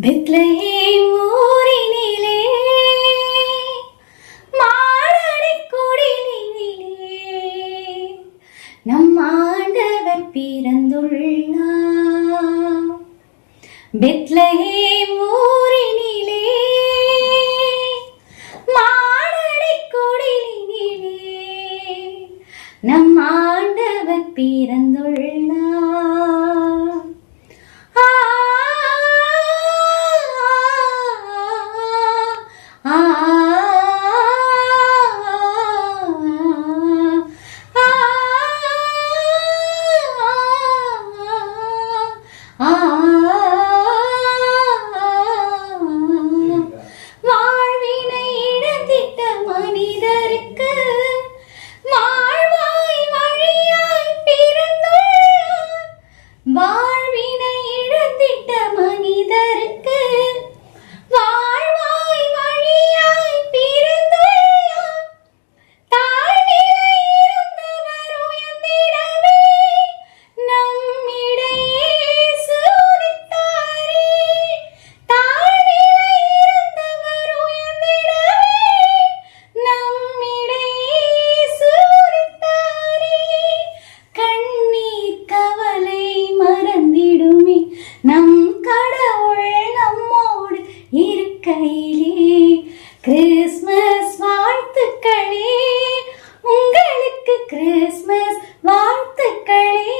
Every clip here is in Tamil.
பெத்லஹேம் ஊரினிலே மாடடைக் குடிலினிலே நம் ஆண்டவர் பிறந்துள்ளார். பெத்லஹேம் ஊரினிலே மாடடைக் குடிலினிலே நம் ஆண்டவர் பிறந்துள்ளார். வாழ்வினை இழந்திட்ட மனிதருக்கு வாழ்வாய் வழியாய் பிறந்துள்ளார். வாழ்வினை இழந்திட்ட மனிதருக்கு வாழ்வாய் வழியாய் பிறந்துள்ளார். தாழ்நிலை இருந்தவர் உயர்ந்திடவே நம்மிடையே சோதித்தாரே. தாழ்நிலை இருந்தவர் உயர்ந்திடவே நம்மிடையே சோதித்தாரே. கண்ணீர் கவலை மறந்திடுமே நம் கடவுள் நம்மோடு இருக்கையிலே. கிறிஸ்மஸ் வாழ்த்துக்களே, உங்களுக்கு கிறிஸ்மஸ் வாழ்த்துக்களே.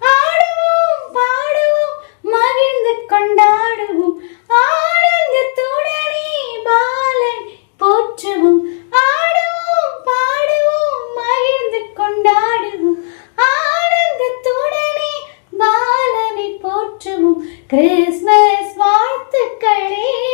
ஆடுவோம் பாடுவோம் மகிழ்ந்து கொண்டாடுவோம் ஆனந்தத்துடனே பாலன் போற்றுவோம். ஆடுவோம் பாடுவோம் மகிழ்ந்து கொண்டாடுவோம் ஆனந்தத்துடனே பாலனை போற்றுவோம். கிறிஸ்மஸ் வாழ்த்துக்களே.